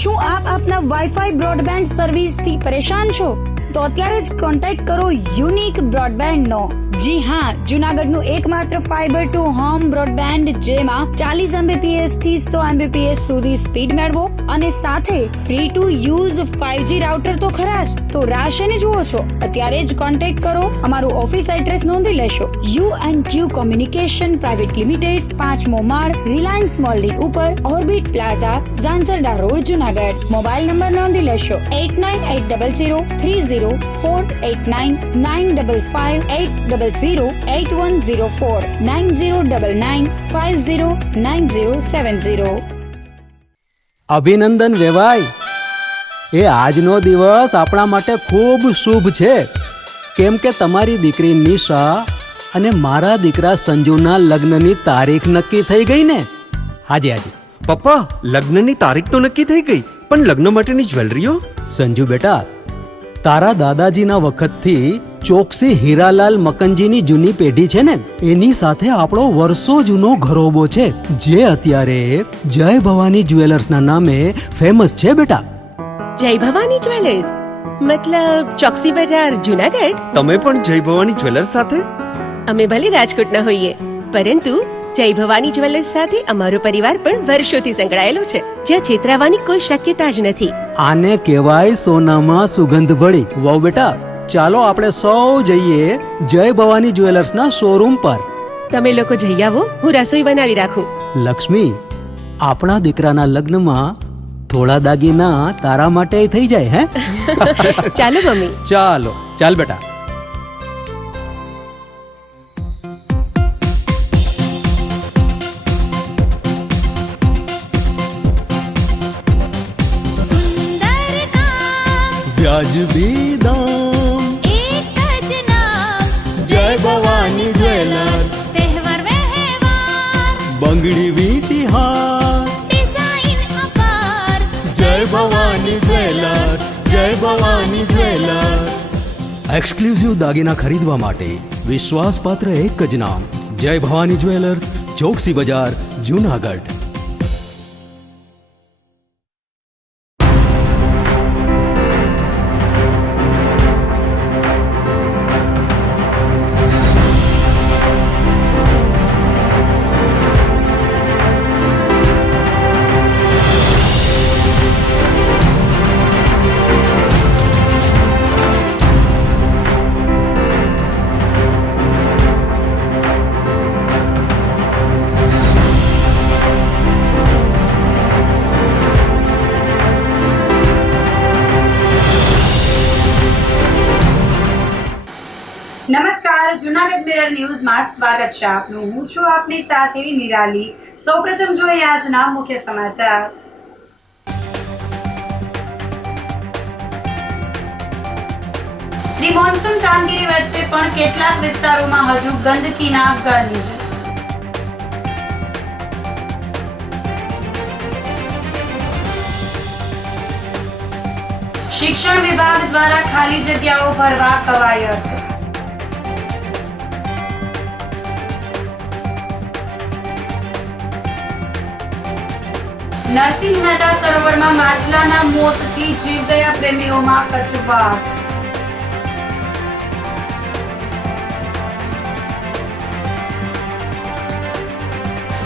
શું આપ આપના વાઈફાઈ બ્રોડબેન્ડ સર્વિસ થી પરેશાન છો? તો અત્યારે જ કોન્ટેક્ટ કરો યુનિક બ્રોડબેન્ડ નો. જી હા, જુનાગઢનું એકમાત્ર ફાઈબર ટુ હોમ બ્રોડબેન્ડ, જેમાં 40 Mbps થી 100 Mbps સુધી સ્પીડ મેળવો અને સાથે free to use 5G router તો ખરા જ. તો રાહ શેની જુઓ છો? અત્યારે જ કોન્ટેક્ટ કરો. અમારું ઓફિસ એડ્રેસ નોંધી લેશો. U&Q કોમ્યુનિકેશન પ્રાઇવેટ લિમિટેડ, 5મો માળ, રિલાયન્સ મોલની ઉપર, orbit plaza, Zanzarda road, Junagadh. Mobile number નોંધી લેશો 8980030489 95580808104 9099509070. અભિનંદન વેવાય. એ આજનો દિવસ આપણા માટે ખૂબ શુભ છે, કેમ કે તમારી દીકરી નિશા અને મારા દીકરા સંજુના લગ્નની તારીખ નક્કી થઈ ગઈ ને. હાજી હાજી પપ્પા, લગ્નની તારીખ તો નક્કી થઈ ગઈ, પણ લગ્ન માટેની જ્વેલરીઓ? સંજુ બેટા, તારા દાદાજીના વખતથી ચોકસી હીરાલાલ મકનજીની જૂની પેઢી છે ને, એની સાથે આપણો વર્ષો જૂનો ઘરોબો છે, જે અત્યારે જય ભવાની જ્વેલર્સના નામે ફેમસ છે બેટા. જય ભવાની જ્વેલર્સ મતલબ ચોકસી બજાર, જુનાગઢ? તમે પણ જય ભવાની જ્વેલર્સ સાથે? અમે ભલે રાજકોટના હોઈએ, પરંતુ જય ભવાની જ્વેલર્સ સાથે અમારો પરિવાર પણ વર્ષોથી સંકળાયેલો છે, જ્યાં છેતરાવાની કોઈ શક્યતા જ નથી. આને કહેવાય સોનામાં સુગંધ ભળી. વાવ બેટા, ચાલો આપણે સૌ જઈએ જય ભવાની જ્વેલર્સના શોરૂમ પર. તમે લોકો જઈ આવો, હું રસોઈ બનાવી રાખું. લક્ષ્મી, આપણા દીકરાના લગ્નમાં થોડા દાગીના તારા માટે થઈ જાય. હે ચાલો મમ્મી. ચાલો ચાલ બેટા. વ્યાજબી દામ, એક જ નામ, જય ભવાની જ્વેલર્સ. તહેવાર વ્યવહાર, બંગડી વીંટી હાર, ડિઝાઇન અપાર, જય ભવાની જ્વેલર્સ, જય ભવાની જ્વેલર્સ. એક્સક્લુઝિવ દાગીના ખરીદવા માટે વિશ્વાસપાત્ર એક જ નામ, જય ભવાની જ્વેલર્સ, ચોકસી બજાર, જુનાગઢ. નમસ્કાર, જુનાગઢ મિરર ન્યૂઝમાં સ્વાગત છે આપનું. હું છું આપની સાથે નિરાલી. સૌપ્રથમ જોઈએ આજના મુખ્ય સમાચાર. પ્રી મોન્સૂન કામગીરી વચ્ચે પણ કેટલાક વિસ્તારોમાં હજુ ગંદકીના ગંજ. શિક્ષણ વિભાગ દ્વારા ખાલી જગ્યાઓ ભરવા કવાયત. નરસિંહ મહેતા સરોવરમાં માછલાના મોતથી જીવદયા પ્રેમીઓમાં કચવાટ.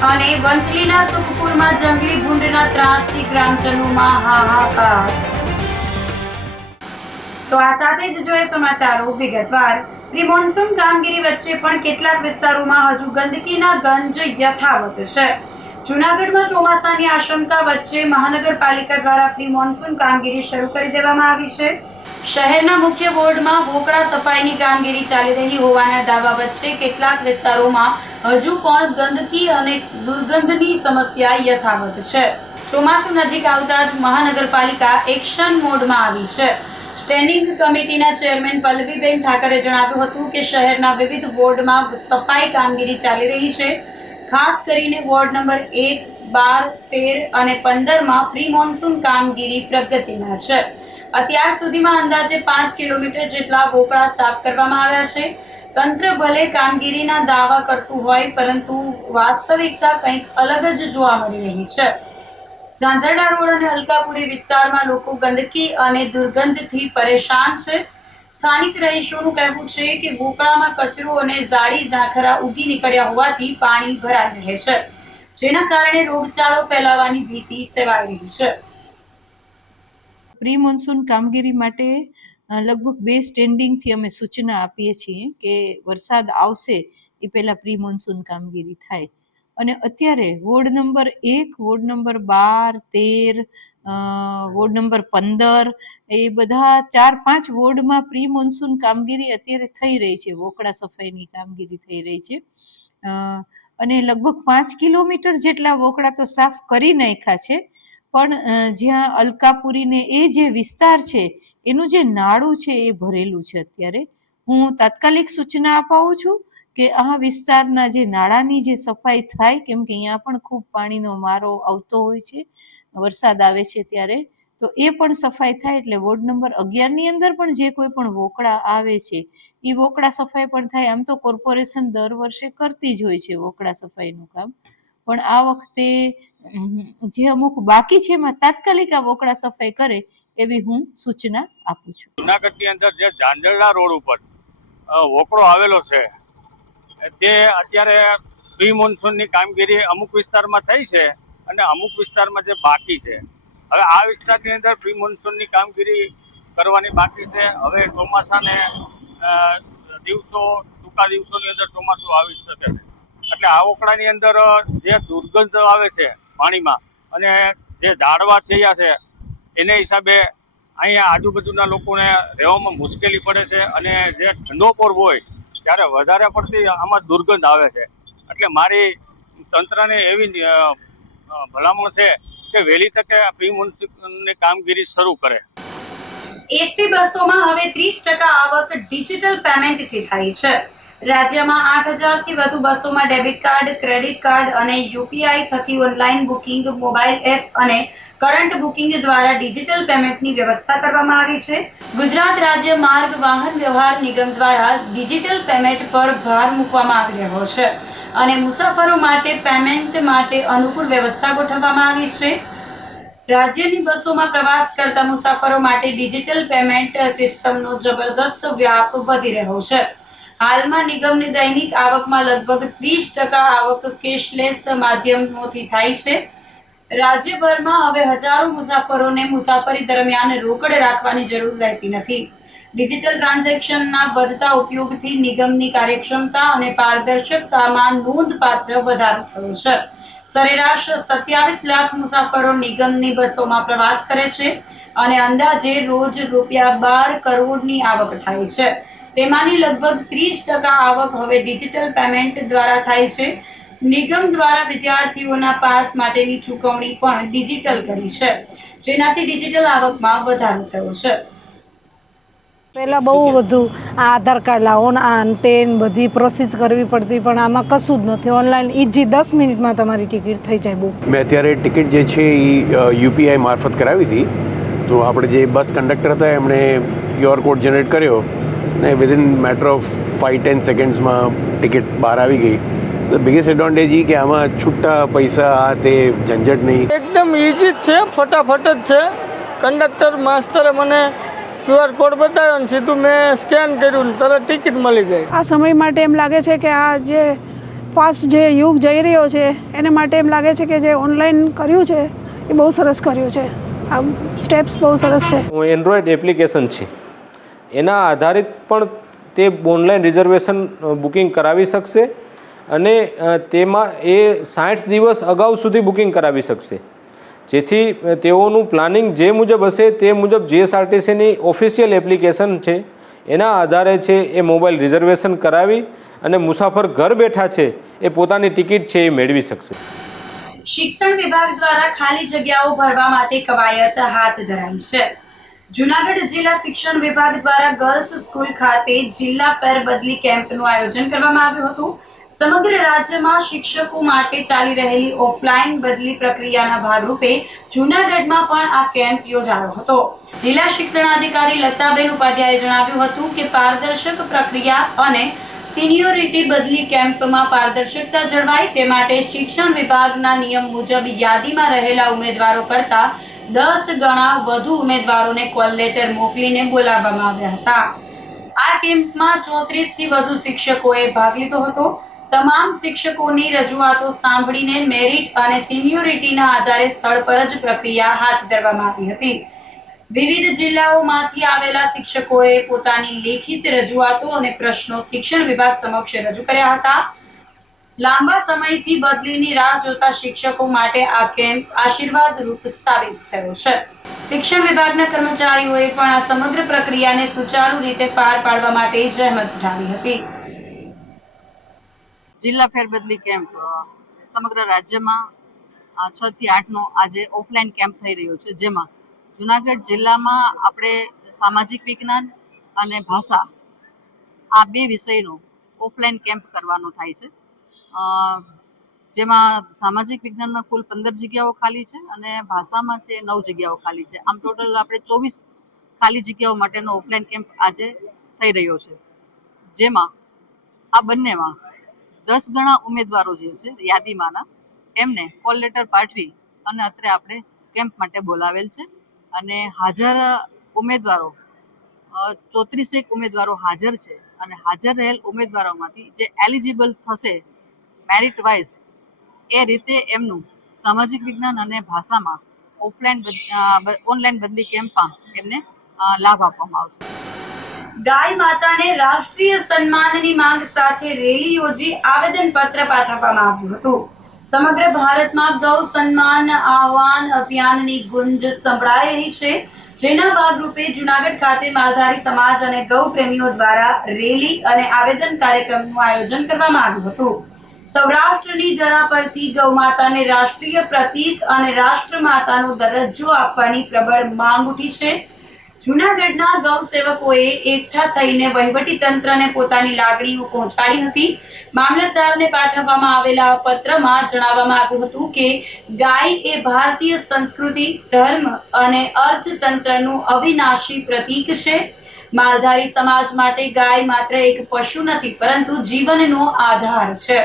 અને વંથલીના સુખપુરમાં જંગલી ભૂંડના ત્રાસથી ગ્રામજનોમાં હાહાકાર. તો આ સાથે જ જોઈએ સમાચારો વિગતવાર. પ્રી મોન્સૂન કામગીરી વચ્ચે પણ કેટલાક વિસ્તારોમાં હજુ ગંદકીના ગંજ યથાવત છે. જૂનાગઢમાં ચોમાસાની આશંકા વચ્ચે મહાનગરપાલિકા દ્વારા પ્રી મોન્સૂન કામગીરી શરૂ કરી દેવામાં આવી છે. શહેરના મુખ્ય વોર્ડમાં વોકળા સફાઈની કામગીરી ચાલી રહી હોવાના દાવા વચ્ચે કેટલાક વિસ્તારોમાં હજુ પણ ગંદકી અને દુર્ગંધની સમસ્યા યથાવત છે. ચોમાસું નજીક આવતા જ મહાનગરપાલિકા એક્શન મોડમાં આવી છે. સ્ટેન્ડિંગ કમિટીના ચેરમેન પલ્લવીબેન ઠાકરે જણાવ્યું હતું કે શહેરના વિવિધ વોર્ડમાં સફાઈ કામગીરી ચાલી રહી છે. ખાસ કરીને વોર્ડ નંબર 1, 12, 13 અને 15માં પ્રી મોન્સૂન કામગીરી પ્રગતિમાં છે. અત્યાર સુધીમાં અંદાજે 5 કિલોમીટર જેટલા વોકળા સાફ કરવામાં આવ્યા છે. તંત્ર ભલે કામગીરીના દાવા કરતું હોય, પરંતુ વાસ્તવિકતા કંઈક અલગ જ જોવા મળી રહી છે. ઝાંઝરડા રોડ અને અલકાપુરી વિસ્તારમાં લોકો ગંદકી અને દુર્ગંધથી પરેશાન છે. સ્થાનિક રહીશોનું કહેવું છે કે વોકળામાં કચરો અને ઝાડી ઝાંખરા ઉગી નીકળ્યા હોવાથી પાણી ભરાઈ રહે છે, જેના કારણે રોગચાળો ફેલાવાની ભીતિ સેવાઈ રહી છે. પ્રી મોન્સૂન કામગીરી માટે લગભગ 2 સ્ટેન્ડિંગથી અમે સૂચના આપીએ છીએ કે વરસાદ આવશે એ પહેલાં પ્રી મોન્સૂન કામગીરી થાય. અને અત્યારે ward number 1, ward number 12, 13, ward number 15 એ બધા 4-5 વોર્ડમાં પ્રી મોન્સૂન કામગીરી અત્યારે થઈ રહી છે. વોકળા સફાઈની કામગીરી થઈ રહી છે અને લગભગ 5 કિલોમીટર જેટલા વોકળા તો સાફ કરી નાખ્યા છે. પણ જ્યાં અલકાપુરીને એ જે વિસ્તાર છે એનું જે નાળું છે એ ભરેલું છે. અત્યારે હું તાત્કાલિક સૂચના અપાવું છું કે આ વિસ્તારના જે નાળાની જે સફાઈ થાય, કેમ કે અહીંયા પણ ખૂબ પાણીનો મારો આવતો હોય છે વરસાદ આવે છે ત્યારે, તો એ પણ સફાઈ થાય એટલે વોર્ડ નંબર 11ની અંદર પણ જે કોઈ પણ વોકળા આવે છે એ વોકળા સફાઈ પણ થાય. આમ તો કોર્પોરેશન દર વર્ષે કરતી જ હોય છે વોકળા સફાઈનું કામ, પણ આ વખતે જે અમુક બાકી છે એમાં તાત્કાલિક આ વોકળા સફાઈ કરે એવી હું સૂચના આપું છું. જુનાગઢની અંદર જે ઝાંઝરડા રોડ ઉપર વોકળો આવેલો છે તે અત્યારે પ્રી મોન્સૂનની કામગીરી અમુક વિસ્તારમાં થઈ છે અને અમુક વિસ્તારમાં જે બાકી છે. હવે આ વિસ્તારની અંદર પ્રી મોન્સૂનની કામગીરી કરવાની બાકી છે. હવે ચોમાસાને ટૂંકા દિવસોની અંદર ચોમાસું આવી શકે છે, એટલે આ વોકળાની અંદર જે દુર્ગંધ આવે છે પાણીમાં અને જે ઝાડવા થયા છે એને હિસાબે અહીંયા આજુબાજુના લોકોને રહેવામાં મુશ્કેલી પડે છે અને જે ઠંડોપોર હોય ત્યારે વધારે પડતી આમાં દુર્ગંધ આવે છે. એટલે મારી તંત્રને એવી ભલામણ છે કે વહેલી તકે પ્રી મોન્સૂનની કામગીરી શરૂ કરે. એસટી બસોમાં હવે 30% આવક ડિજિટલ પેમેન્ટથી થાય છે. રાજ્યમાં 8,000થી વધુ બસોમાં ડેબિટ કાર્ડ, ક્રેડિટ કાર્ડ અને યુપીઆઈ થકી ઓનલાઈન બુકિંગ, મોબાઈલ એપ અને કરંટ બુકિંગ દ્વારા ડિજિટલ પેમેન્ટની વ્યવસ્થા કરવામાં આવી છે. ગુજરાત રાજ્ય માર્ગ વાહન વ્યવહાર નિગમ દ્વારા ડિજિટલ પેમેન્ટ પર ભાર મૂકવામાં આવી રહ્યો છે અને મુસાફરો માટે પેમેન્ટ માટે અનુકૂળ વ્યવસ્થા ગોઠવવામાં આવી છે. રાજ્યની બસોમાં પ્રવાસ કરતા મુસાફરો માટે ડિજિટલ પેમેન્ટ સિસ્ટમનો જબરદસ્ત વ્યાપ વધી રહ્યો છે. હાલમાં નિગમની દૈનિક આવકમાં લગભગ 30% આવક કેશલેસ માધ્યમોથી થાય છે. રાજ્યભરમાં હવે હજારો મુસાફરોને મુસાફરી દરમિયાન રોકડ રાખવાની જરૂર રહેતી નથી. ડિજિટલ ટ્રાન્ઝેક્શનના વધતા ઉપયોગથી નિગમની કાર્યક્ષમતા અને પારદર્શકતામાં નોંધપાત્ર વધારો થયો છે. સરેરાશ 27 લાખ મુસાફરો નિગમની બસોમાં પ્રવાસ કરે છે અને અંદાજે રોજ ₹12 કરોડની આવક થાય છે. તેમાંની લગભગ 30% આવક હવે ડિજિટલ પેમેન્ટ દ્વારા થાય છે. નિગમ દ્વારા વિદ્યાર્થીઓના પાસ માટેની ચૂકવણી પણ ડિજિટલ કરી છે, જેનાથી ડિજિટલ આવકમાં વધારો થયો છે. પહેલાં બહુ બધું આધાર કાર્ડ લાવો આ તે બધી પ્રોસેસ કરવી પડતી, પણ આમાં કશું જ નથી. ઓનલાઈન ઇઝી 10 મિનિટમાં તમારી ટિકિટ થઈ જાય. બુક મેં અત્યારે ટિકિટ જે છે એ યુપીઆઈ મારફત કરાવી હતી. તો આપણે જે બસ કંડક્ટર હતા એમણે QR કોડ જનરેટ કર્યો ને વિધિન મેટર ઓફ 5-10 સેકન્ડ્સમાં ટિકિટ બહાર આવી ગઈ. તો બિગેસ્ટ એડવાન્ટેજ એ કે આમાં છૂટા પૈસા આ તે ઝંઝટ નહીં, એકદમ ઇઝી જ છે, ફટાફટ જ છે. કંડક્ટર માસ્તરે મને QR કોડ બતાવ્યો અને સીધું મેં સ્કેન કર્યું ને તરત ટિકિટ મળી ગઈ. આ સમય માટે એમ લાગે છે કે આ જે ફાસ્ટ જે યુગ જઈ રહ્યો છે એને માટે એમ લાગે છે કે જે ઓનલાઈન કર્યું છે એ બહુ સરસ કર્યું છે. આ સ્ટેપ્સ બહુ સરસ છે. એન્ડ્રોઈડ એપ્લિકેશન છે એના આધારિત પણ તે ઓનલાઈન રિઝર્વેશન બુકિંગ કરાવી શકશે અને તેમાં એ 60 દિવસ અગાઉ સુધી બુકિંગ કરાવી શકશે, જેથી તેઓનું પ્લાનિંગ જે મુજબ હશે તે મુજબ GSRTCની ઓફિશિયલ એપ્લિકેશન છે એના આધારે છે એ મોબાઈલ રિઝર્વેશન કરાવી અને મુસાફર ઘર બેઠા છે એ પોતાની ટિકિટ છે એ મેળવી શકશે. શિક્ષણ વિભાગ દ્વારા ખાલી જગ્યાઓ ભરવા માટે કવાયત હાથ ધરાઈ છે. જૂનાગઢ જિલ્લા શિક્ષણ વિભાગ દ્વારા ગર્લ્સ સ્કૂલ ખાતે જિલ્લા ફેરબદલી કેમ્પનું આયોજન કરવામાં આવ્યું હતું. સમગ્ર રાજ્યમાં શિક્ષકો માટે ચાલી રહેલી ઓફલાઈન બદલી પ્રક્રિયાના ભાગરૂપે જૂનાગઢમાં પણ આ કેમ્પ યોજાયો હતો. જિલ્લા શિક્ષણાધિકારી લતાબેન ઉપાધ્યાયે જણાવ્યું હતું કે પારદર્શક પ્રક્રિયા અને સિનિયોરિટી બદલી કેમ્પમાં પારદર્શકતા જળવાય તે માટે શિક્ષણ વિભાગના નિયમ મુજબ યાદીમાં રહેલા ઉમેદવારો કરતા 10 ગણા વધુ ઉમેદવારોને કોલ લેટર મોકલીને બોલાવવામાં આવ્યા હતા. આ કેમ્પમાં 34 થી વધુ શિક્ષકોએ ભાગ લીધો હતો. તમામ શિક્ષકોની રજૂઆતો સાંભળીને મેરિટ અને સિનિયોરિટીના આધારે સ્થળ પર જ પ્રક્રિયા હાથ ધરવામાં આવી હતી. વિવિધ જિલ્લાઓમાંથી આવેલા શિક્ષકોએ પોતાની લેખિત રજૂઆતો અને પ્રશ્નો શિક્ષણ વિભાગ સમક્ષ રજૂ કર્યા હતા. લાંબા સમયથી બદલીની રાહ જોતા શિક્ષકો માટે આ કેમ્પ આશીર્વાદરૂપ સાબિત થયો છે. શિક્ષણ વિભાગના કર્મચારીઓએ પણ આ સમગ્ર પ્રક્રિયાને સુચારુ રીતે પાર પાડવા માટે જહેમત ઉઠાવી હતી. જિલ્લા ફેરબદલી કેમ્પ સમગ્ર રાજ્યમાં 6 થી 8નો આજે ઓફલાઈન કેમ્પ થઈ રહ્યો છે, જેમાં જુનાગઢ જિલ્લામાં આપણે સામાજિક વિજ્ઞાન અને ભાષા આ 2 વિષયનો ઓફલાઈન કેમ્પ કરવાનો થાય છે. જેમાં સામાજિક વિજ્ઞાનમાં કુલ 15 જગ્યાઓ ખાલી છે અને ભાષામાં છે 9 જગ્યાઓ ખાલી છે. આમ ટોટલ આપણે 24 ખાલી જગ્યાઓ માટેનો ઓફલાઈન કેમ્પ આજે થઈ રહ્યો છે, જેમાં આ બંનેમાં 10 ગણા ઉમેદવારો જે છે યાદીમાંના એમને કોલ લેટર પાઠવી અને અત્રે આપણે કેમ્પ માટે બોલાવેલ છે. અને હાજર ઉમેદવારો 34 ઉમેદવારો હાજર છે અને હાજર રહેલ ઉમેદવારોમાંથી જે એલિજિબલ થશે મેરિટ વાઇઝ એ રીતે એમનું સામાજિક વિજ્ઞાન અને ભાષામાં ઓનલાઈન બદલી કેમ્પમાં એમને લાભ આપવામાં આવશે. ગાય માતાને રાષ્ટ્રીય સન્માનની માંગ સાથે રેલી યોજી આવેદનપત્ર પાઠવવામાં આવ્યું હતું. સમગ્ર ભારતમાં ગૌ સન્માન આહવાન અભિયાનની ગુંજ સંભળાઈ રહી છે, જેના ભાગરૂપે જુનાગઢ ખાતે માલધારી સમાજ અને ગૌ પ્રેમીઓ દ્વારા રેલી અને આવેદન કાર્યક્રમનું આયોજન કરવામાં આવ્યું હતું. સૌરાષ્ટ્રની ધરા પરથી ગૌ માતાને રાષ્ટ્રીય પ્રતીક અને રાષ્ટ્ર માતાનો દરજ્જો આપવાની પ્રબળ માંગ ઉઠી છે. જૂનાગઢના ગૌ સેવકોએ એકઠા થઈને વહીવટી તંત્રને પોતાની લાગણીઓ પહોંચાડી હતી. મામલતદારને પાઠવવામાં આવેલા પત્રમાં જણાવવામાં આવ્યું હતું કે ગાય એ ભારતીય સંસ્કૃતિ, ધર્મ અને અર્થતંત્રનું અવિનાશી પ્રતીક છે. માલધારી સમાજ માટે ગાય માત્ર એક પશુ નથી, પરંતુ જીવનનો આધાર છે.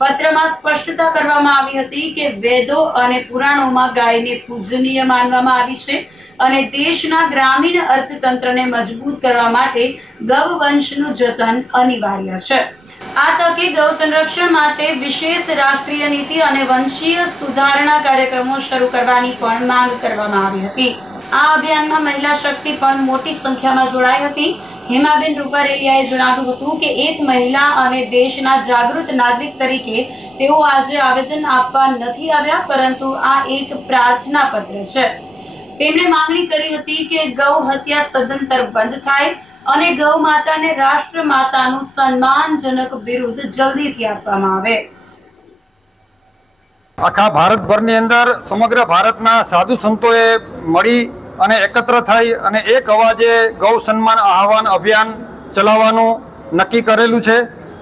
પત્રમાં સ્પષ્ટતા કરવામાં આવી હતી કે વેદો અને પુરાણોમાં ગાયને પૂજનીય માનવામાં આવી છે અને દેશના ગ્રામીણ અર્થતંત્રને મજબૂત કરવા માટે ગૌવંશનું જતન અનિવાર્ય છે. આ તકે ગૌ સંરક્ષણ માટે વિશેષ રાષ્ટ્રીય નીતિ અને વંશીય સુધારણા કાર્યક્રમો શરૂ કરવાની પણ માંગ કરવામાં આવી હતી. આ અભિયાનમાં મહિલા શક્તિ પણ મોટી સંખ્યામાં જોડાઈ હતી. હેમાબેન રૂપારેલિયાએ જણાવ્યું હતું કે એક મહિલા અને દેશના જાગૃત નાગરિક તરીકે તેઓ આજે આવેદન આપવા નથી આવ્યા, પરંતુ આ એક પ્રાર્થના પત્ર છે. તેમણે માંગણી કરી હતી કે ગૌ હત્યા સદંતર બંધ થાય અને ગૌ માતાને રાષ્ટ્ર માતાનું સન્માનજનક બિરુદ જલ્દીથી આપવામાં આવે. આખા ભારતભરની અંદર સમગ્ર ભારતના સાધુ સંતોએ મળી અને એકત્ર થઈ અને એક અવાજે ગૌ સન્માન આહવાન અભિયાન ચલાવવાનું નક્કી કરેલું છે.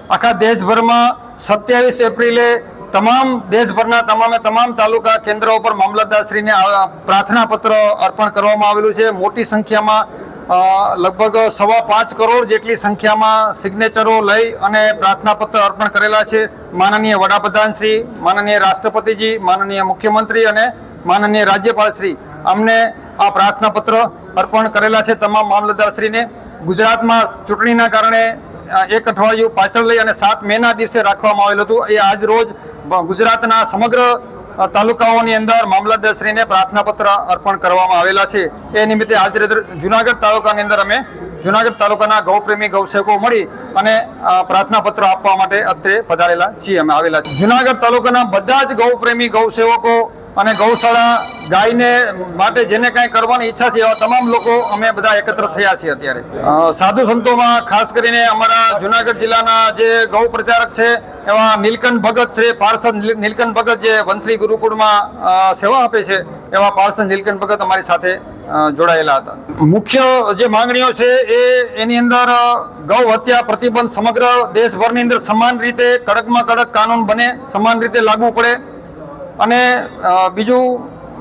આખા દેશભરમાં 27 એપ્રિલે તમામ દેશભરના તમામ તાલુકા કેન્દ્રો ઉપર મામલતદારશ્રીને પ્રાર્થના પત્ર અર્પણ કરવામાં આવેલું છે. મોટી સંખ્યામાં લગભગ 5.25 કરોડ જેટલી સંખ્યામાં સિગ્નેચરો લઈ અને પ્રાર્થના પત્ર અર્પણ કરેલા છે. માનનીય વડાપ્રધાનશ્રી, માનનીય રાષ્ટ્રપતિજી, માનનીય મુખ્યમંત્રી અને માનનીય રાજ્યપાલશ્રી અમને આ પ્રાર્થના પત્ર અર્પણ કરેલા છે તમામ મામલતદારશ્રીને. ગુજરાતમાં ચૂંટણીના કારણે એક અઠવાડિયું પાછળ લઈ અને 7 મેના દિવસે રાખવામાં આવેલું હતું. એ આજ રોજ ગુજરાતના સમગ્ર તાલુકાઓની અંદર મામલતદારશ્રીને પ્રાર્થના પત્ર અર્પણ કરવામાં આવેલા છે. એ નિમિત્તે આજે જુનાગઢ તાલુકાની અંદર અમે જુનાગઢ તાલુકાના ગૌપ્રેમી ગૌસેવકો મળી અને પ્રાર્થના પત્ર આપવા માટે અત્રે પધારેલા છીએ, અમે આવેલા છીએ. જુનાગઢ તાલુકાના બધા જ ગૌપ્રેમી ગૌસેવકો અને ગૌશાળા ગાયને માટે જેને કાંઈ કરવાની ઈચ્છા છે એવા તમામ લોકો અમે બધા એકત્ર થયા છીએ. અત્યારે સાધુ સંતોમાં ખાસ કરીને અમારા જુનાગઢ જિલ્લાના જે ગૌ પ્રચારક છે એવા નીલકંઠ ભગત છે, પાર્ષદ નીલકંઠ ભગત જે વંથલી ગુરુકુળમાં સેવા આપે છે, એવા પાર્ષદ નીલકંઠ ભગત અમારી સાથે જોડાયેલા હતા. મુખ્ય જે માંગણીઓ છે એની અંદર ગૌ હત્યા પ્રતિબંધ સમગ્ર દેશભરની અંદર સમાન રીતે કડકમાં કડક કાનૂન બને, સમાન રીતે લાગુ પડે. અને બીજું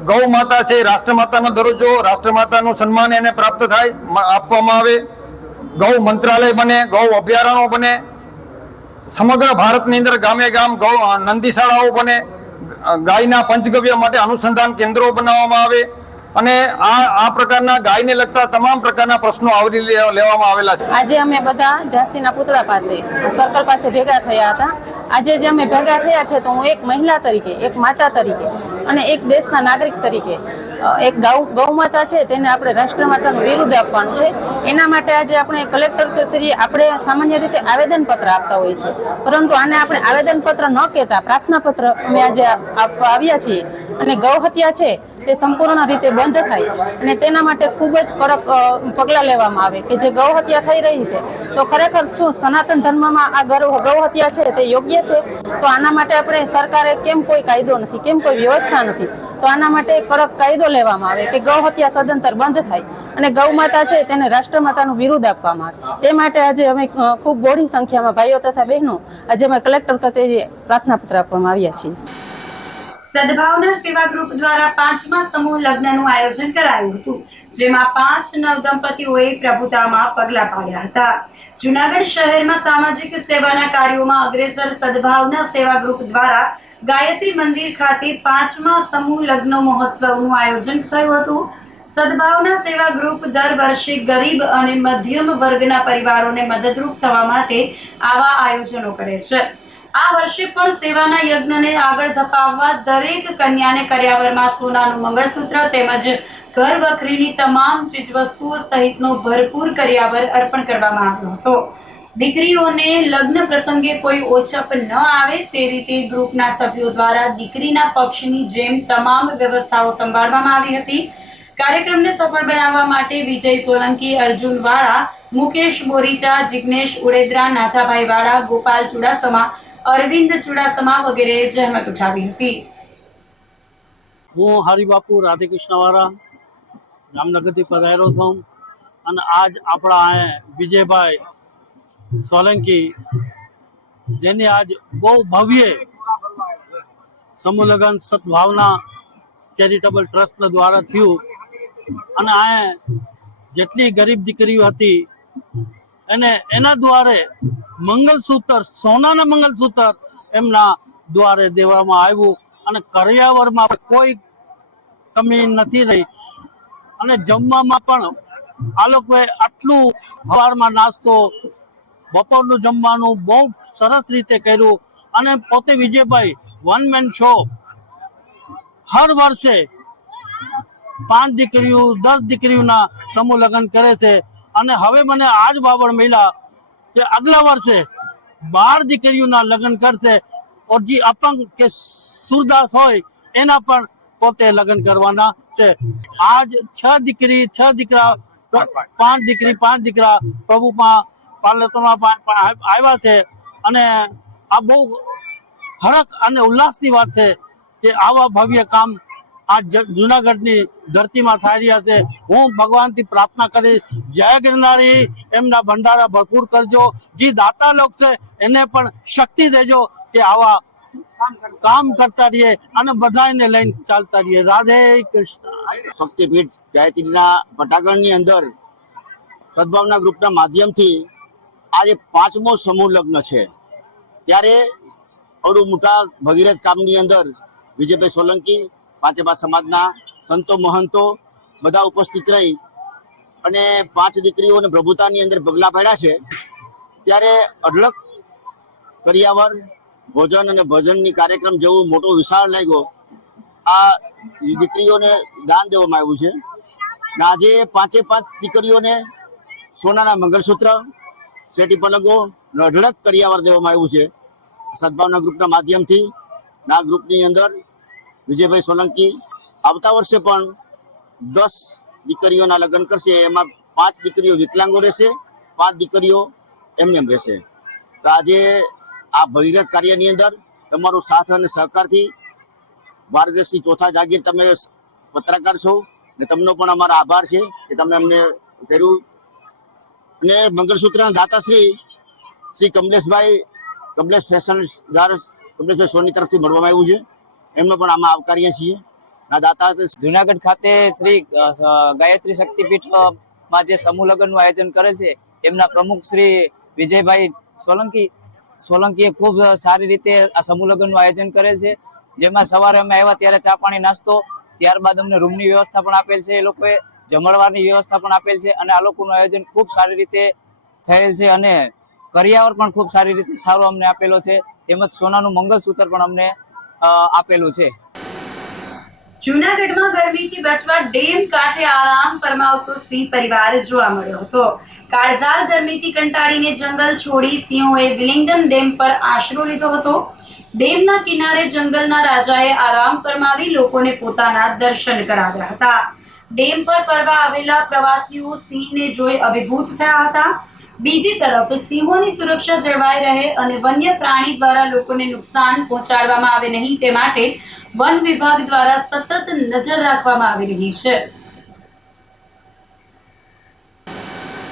ગૌ માતા છે, રાષ્ટ્રમાતાનો દરજ્જો, રાષ્ટ્રમાતાનું સન્માન એને પ્રાપ્ત થાય, આપવામાં આવે. ગૌ મંત્રાલય બને, ગૌ અભયારણ્યો બને સમગ્ર ભારતની અંદર ગામે ગામ નંદી શાળાઓ બને, ગાયના પંચગવ્ય માટે અનુસંધાન કેન્દ્રો બનાવવામાં આવે અને આ પ્રકારના ગાયને લગતા તમામ પ્રકારના પ્રશ્નો આવરી લેવામાં આવેલા છે. આજે અમે બધા ઝાંસીના પુતળા પાસે સર્કલ પાસે ભેગા થયા હતા. આજે જે અમે ભેગા થયા છે તો હું એક મહિલા તરીકે, એક માતા તરીકે અને એક દેશના નાગરિક તરીકે એક ગૌ માતા છે તેને આપણે રાષ્ટ્રમાતાનું બિરુદ આપવાનું છે. એના માટે આજે આપણે કલેક્ટર કચેરીએ આપણે સામાન્ય રીતે આવેદનપત્ર આપતા હોઈએ છીએ, પરંતુ આને આપણે આવેદનપત્ર ન કહેતા પ્રાર્થના પત્ર અમે આજે આપવા આવ્યા છીએ અને ગૌ હત્યા છે તે સંપૂર્ણ રીતે બંધ થાય અને તેના માટે ખૂબ જ કડક પગલાં લેવામાં આવે કે જે ગૌ હત્યા થઈ રહી છે તો ખરેખર શું સનાતન ધર્મમાં આ ગૌ હત્યા છે તે યોગ્ય છે? તો આના માટે આપણે સરકારે કેમ કોઈ કાયદો નથી, કેમ કોઈ વ્યવસ્થા નથી? તો આના માટે કડક કાયદો લેવામાં આવે કે ગૌ હત્યા સદંતર બંધ થાય અને ગૌ માતા છે તેને રાષ્ટ્રમાતાનું બિરુદ આપવામાં આવે. તે માટે આજે અમે ખૂબ બહોળી સંખ્યામાં ભાઈઓ તથા બહેનો આજે અમે કલેક્ટર કચેરીએ પ્રાર્થના પત્ર આપવામાં આવ્યા છીએ. સદભાવના સેવા ગ્રુપ દ્વારા 5મા સમૂહ લગ્નનું આયોજન કરાયું હતું, જેમાં 5 નવદંપતીઓએ પ્રભુતામાં પગલાં પાડ્યા હતા. જૂનાગઢ શહેરમાં સામાજિક સેવાના કાર્યોમાં અગ્રેસર સદભાવના સેવા ગ્રુપ દ્વારા ગાયત્રી મંદિર ખાતે 5મા સમૂહ લગ્ન મહોત્સવનું આયોજન થયું હતું. સદભાવના સેવા ગ્રુપ દર વર્ષે ગરીબ અને મધ્યમ વર્ગના પરિવારોને મદદરૂપ થવા માટે આવા આયોજનો કરે છે. આ વર્ષે પણ સેવાના યજ્ઞને આગળ ધપાવવા દરેક કન્યાને કર્યાવરમાં સોનાનું મંગળસૂત્ર તેમજ ઘર વખરીની તમામ ચીજવસ્તુઓ સહિતનો ભરપૂર કર્યાવર અર્પણ કરવામાં આવ્યો હતો. દીકરીઓને લગ્ન પ્રસંગે કોઈ ઓછપ ન આવે તે રીતે ગ્રુપના સભ્યો દ્વારા દીકરીના પક્ષની જેમ તમામ વ્યવસ્થાઓ સંભાળવામાં આવી હતી. કાર્યક્રમને સફળ બનાવવા માટે વિજય સોલંકી, અર્જુન વાળા, મુકેશ બોરીચા, જિગ્નેશ ઉડેદરા, નાથાભાઈ વાળા, ગોપાલ ચુડાસમા, અરવિંદ ચુડાસમા વગેરે જહેમત ઉઠાવી હતી. હું હરિબાપુ રાધેકૃષ્ણવાળા જામનગરથી પધાર્યો છું અને આજ આપણા વિજયભાઈ સોલંકી જેની આજ બહુ ભવ્ય સમૂહ લગ્ન સદભાવના ચેરિટેબલ ટ્રસ્ટ દ્વારા થયું અને આ જેટલી ગરીબ દીકરીઓ હતી અને એના દ્વારે મંગલસૂત્ર, સોનાના મંગલસૂત્ર એમના દ્વારે દેવામાં આવ્યું અને કર્યાવરમાં કોઈ કમી નથી રહી અને જમવામાં પણ આ લોકોએ આટલું સવારમાં નાસ્તો, બપોરનું જમવાનું બહુ સરસ રીતે કર્યું અને પોતે વિજયભાઈ વન મેન શો હર વર્ષે 5 દીકરીઓ 10 દીકરીઓના સમૂહ લગ્ન કરે છે અને હવે મને આજ બાબત મળ્યા કે આગલા વર્ષે 12 દીકરીઓના લગ્ન કરશે और જે અપંગ કે સુરદાસ હોય એના પણ પોતે લગ્ન કરવાના છે. આજ 6 દીકરી 6 દીકરા 5 દીકરી 5 દીકરા પ્રભુમાં પાર્લતમાં આવ્યા છે અને આ બહુ હરખ અને ઉલ્લાસની વાત છે કે આવા ભવ્ય કામ આ જૂનાગઢની ધરતીમાં થઈ રહ્યા છે. હું ભગવાનથી પ્રાર્થના કરીશ, જય ગિરનારી, એમના ભંડારા ભરપૂર કરજો. જે દાતા લોક છે એને પણ શક્તિ દેજો કે આવા કામ કરતા રહીએ અને બધાને લઈને ચાલતા રહીએ. રાધે કૃષ્ણ. શક્તિપીઠ ગાયત્રીના પટાગણની અંદર સદભાવના ગ્રુપના માધ્યમથી આજે 5મો સમૂહ લગ્ન છે. ત્યારે અવડું મોટા ભગીરથ કામની અંદર વિજયભાઈ સોલંકી, પાંચેબા સમાજના સંતો મહંતો બધા ઉપસ્થિત રહી અને 5 દીકરીઓને પ્રભુતાની અંદર પગલાં પાડ્યા છે. ત્યારે અઢળક કર્યાવર, ભોજન અને ભજનની કાર્યક્રમ જેવું મોટો વિશાળ લાગ્યો. આ દીકરીઓને દાન દેવામાં આવ્યું છે. આજે 5 દીકરીઓને સોનાના મંગળસૂત્ર, શેટી પલંગો, અઢળક કર્યાવર દેવામાં આવ્યું છે સદભાવના ગ્રુપના માધ્યમથી. આ ગ્રુપની અંદર વિજયભાઈ સોલંકી આવતા વર્ષે પણ 10 દીકરીઓના લગ્ન કરશે. એમાં 5 દીકરીઓ વિકલાંગો રહેશે, 5 દીકરીઓ એમને રહેશે. તો આજે આ ભગીરથ કાર્યની અંદર તમારો સાથ અને સહકારથી ભારત દેશની ચોથા જાગીર તમે પત્રકાર છો ને તમને પણ અમારો આભાર છે કે તમે અમને કર્યું. અને મંગળસૂત્રના દાતાશ્રી શ્રી કમલેશ ફેશન દ્વારા કમલેશભાઈ સોની તરફથી મળવામાં આવ્યું છે. એમનો પણ આમાં આવકારીએ છીએ. આ દાતા જુનાગઢ ખાતે શ્રી ગાયત્રી શક્તિપીઠમાં જે સમૂહ લગ્નનું આયોજન કરે છે એમના પ્રમુખ શ્રી વિજયભાઈ સોલંકી સોલંકીએ ખૂબ સારી રીતે આ સમૂહ લગ્નનું આયોજન કરેલ છે, જેમાં સવારે અમે આવ્યા ત્યારે ચા પાણી નાસ્તો, ત્યારબાદ અમને રૂમની વ્યવસ્થા પણ આપેલ છે, એ લોકોએ જમણવારની વ્યવસ્થા પણ આપેલ છે અને આ લોકોનું આયોજન ખૂબ સારી રીતે થયેલ છે અને કરિયાવર પણ ખૂબ સારી રીતે સારો અમને આપેલો છે, તેમજ સોનાનું મંગલસૂત્ર પણ અમને આપેલું છે. જૂનાગઢમાં ગરમીથી બચવા ડેમ કાંઠે આરામ ફરમાવતો સિંહ પરિવાર જોવા મળ્યો હતો. કાળઝાળ ગરમીથી કંટાળીને જંગલ છોડી સિંહોએ વિલિંગડન ડેમ પર આશરો લીધો હતો. ડેમના કિનારે જંગલના રાજાએ આરામ ફરમાવી લોકોને પોતાના દર્શન કરાવ્યા હતા. ડેમ પર ફરવા આવેલા પ્રવાસીઓ સિંહને જોઈ અભિભૂત થયા હતા. બીજી તરફ સિંહોની સુરક્ષા જળવાઈ રહે અને વન્ય પ્રાણી દ્વારા લોકોને નુકસાન પહોંચાડવામાં આવે નહીં તે માટે વન વિભાગ દ્વારા સતત નજર રાખવામાં આવી રહી છે.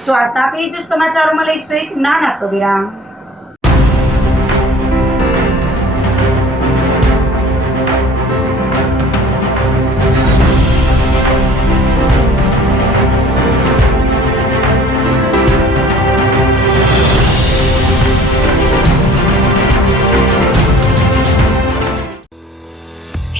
તો આ સાથે જ સમાચારોમાં લઈશું એક નાનકડો વિરામ.